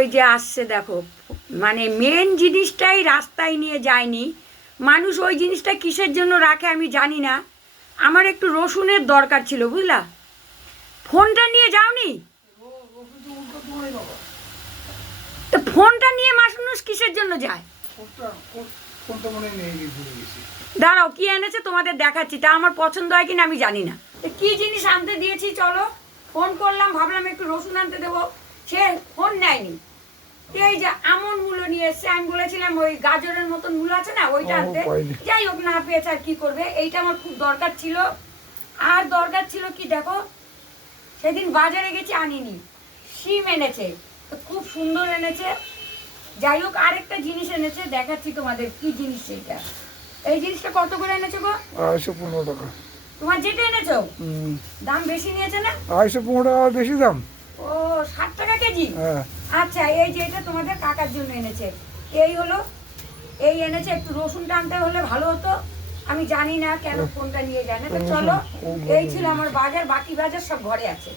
ওই যে আসছে দেখো মানে মেন জিনিসটাই রাস্তায় নিয়ে যায়নি। মানুষ ওই জিনিসটা কিসের জন্য রাখে আমি জানি না। আমার একটু রসুনের দরকার ছিল, বুঝলা? ফোনটা নিয়ে যাওনি? তো ফোনটা নিয়ে মানুষ কিসের জন্য যায়? দাঁড়াও, কি এনেছে তোমাদের দেখাচ্ছি। তা আমার পছন্দ হয় কিনা আমি জানি না। কি জিনিস আনতে দিয়েছি, চলো? ফোন করলাম, ভাবলাম একটু রসুন আনতে দেবো। সে ফোন নেয়নি। এই যে আমন মূলো নিয়ে এসছে আমি বলেছিলাম ওই গাজরের মতন মূলো আছে না ওইটা আনতে। যাই হোক না পেয়েছে আর কি করবে? এইটা আমার খুব দরকার ছিল। আর দরকার ছিল কি দেখো? সেদিন বাজারে গেছি আনিনি। শিম এনেছে তো খুব সুন্দর এনেছে। যাই হোক আরেকটা জিনিস এনেছে দেখাচ্ছি তোমাদের কি জিনিস সেটা এই জিনিসটা কত করে এনেছো গো? আড়াইশো পনেরো টাকা। তোমার যেটা এনেছো? দাম বেশি নিয়েছে না? আড়াইশো পনেরো টাকা বেশি দাম। ষাট টাকা কেজি? হ্যাঁ। আচ্ছা এই যে এটা তোমাদের কাকার জন্য এনেছে। এই হলো এই এনেছে একটু রসুন আনতে হলে ভালো হতো। আমি জানি না কেন কোনটা নিয়ে যায় না তো চলো এই ছিল আমার বাজার বাকি বাজার সব ঘরে আছে।